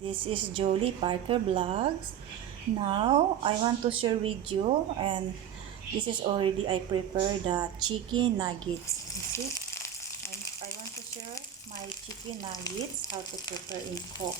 This is Jolie Parker Vlogs. Now, I want to share with you, and this is already I prepared the chicken nuggets. You see, and I want to share my chicken nuggets, how to prepare in cook.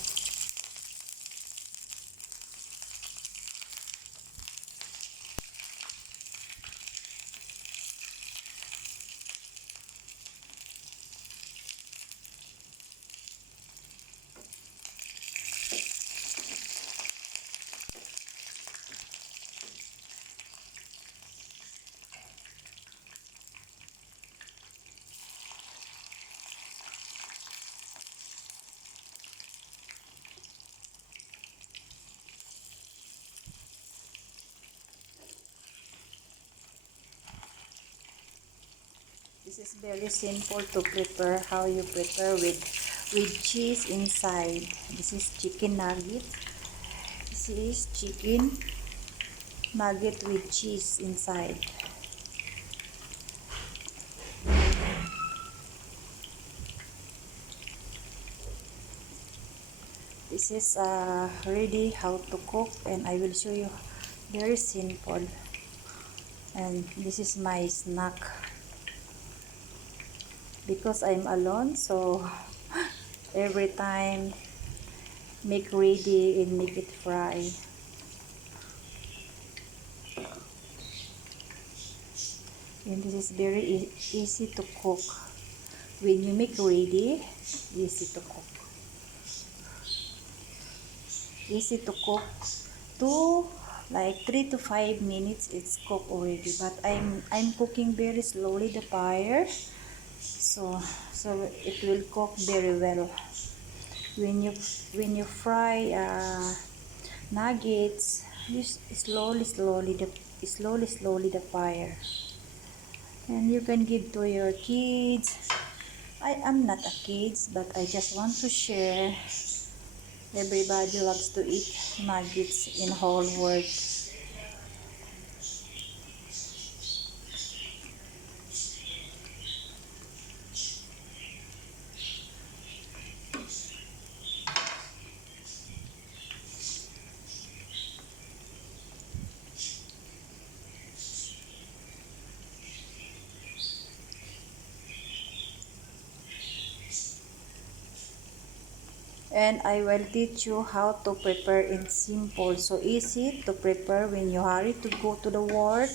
This is very simple to prepare. How you prepare with cheese inside. This is chicken nugget. This is chicken nugget with cheese inside. This is ready how to cook, and I will show you very simple. And this is my snack because I'm alone, so every time make ready and make it fry. And this is very easy to cook. When you make ready, easy to cook. Easy to cook. To like 3 to 5 minutes it's cooked already. But I'm cooking very slowly the fire, so it will cook very well. When you fry nuggets, you slowly the fire, and you can give to your kids. I am not a kids, but I just want to share. Everybody loves to eat nuggets in whole world. And I will teach you how to prepare in simple, so easy to prepare. When you hurry to go to the work,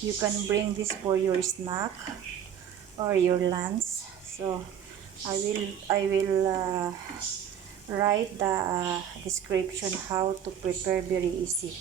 you can bring this for your snack or your lunch. So I will write the description how to prepare very easy.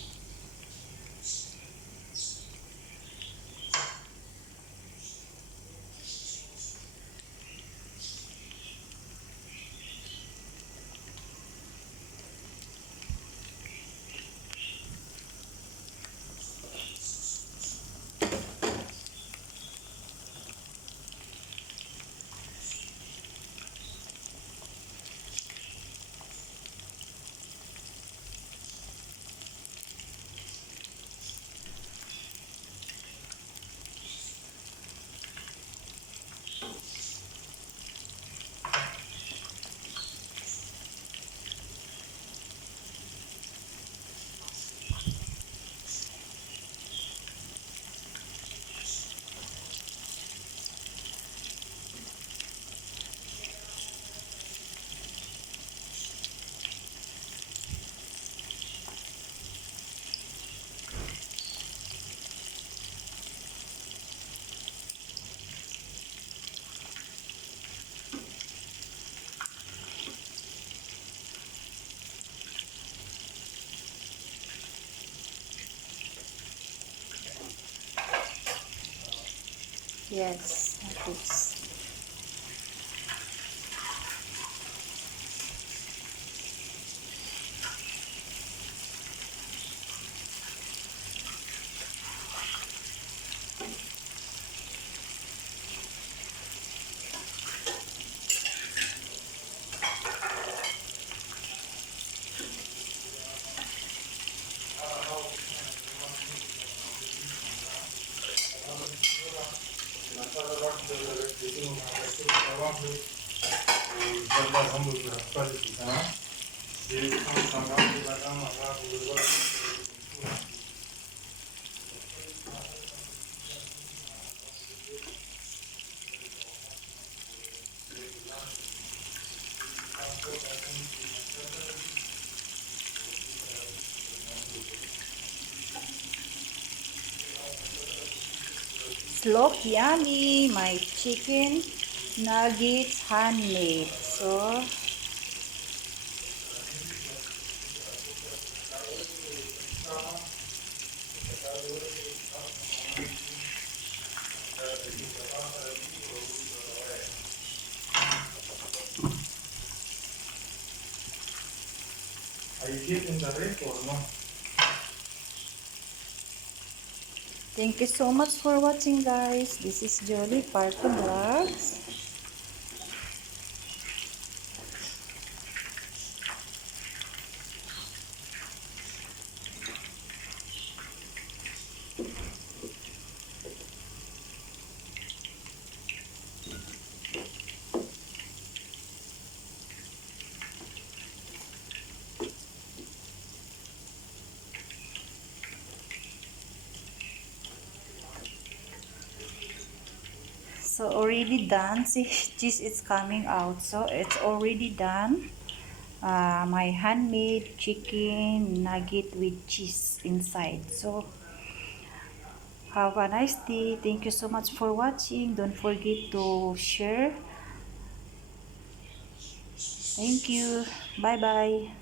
Yes, like this. Look, yummy! My chicken nuggets handmade. So, I get in the rake or no? thank you so much for watching, guys. This is Jolly Parko Vlogs. So, already done. See, cheese is coming out. So, it's already done. My handmade chicken nugget with cheese inside. So, have a nice day. Thank you so much for watching. Don't forget to share. Thank you. Bye bye.